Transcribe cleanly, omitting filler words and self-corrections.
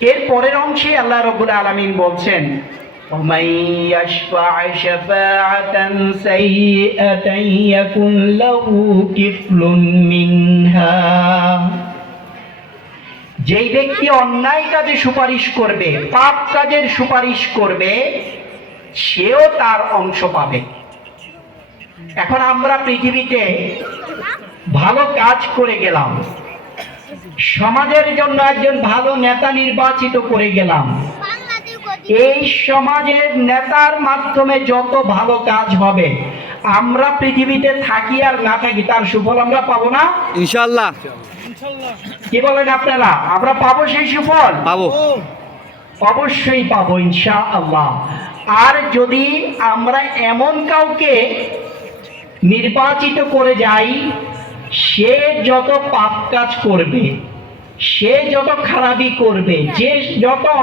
এর পরের অংশে আল্লাহ রাব্বুল আলামিন বলছেন, وَمَن يَشْفَعْ شَفَاعَةً سَيِّئَةً يَكُنْ لَهُ كِفْلٌ مِنْهَا। যেই ব্যক্তি অন্যায় কাজে সুপারিশ করবে, পাপ কাজের সুপারিশ করবে, সেও তার অংশ পাবে। এখন আমরা পৃথিবীতে ভালো কাজ করে গেলাম, সমাজের জন্য একজন ভালো নেতা নির্বাচিত করে গেলাম, এই সমাজের নেতার মাধ্যমে যত ভালো কাজ হবে, আমরা পৃথিবীতে থাকি আর না থাকি তার সুফল আমরা পাবো না ইনশাআল্লাহ। কি বলেন আপনারা? আমরা পাবো সেই সুফল? পাবো, অবশ্যই পাবো ইনশাআল্লাহ। আর যদি আমরা এমন কাউকে নির্বাচিত করে যাই, সে যত পাপ কাজ করবে, সে যত খারাপি করবে, যে যত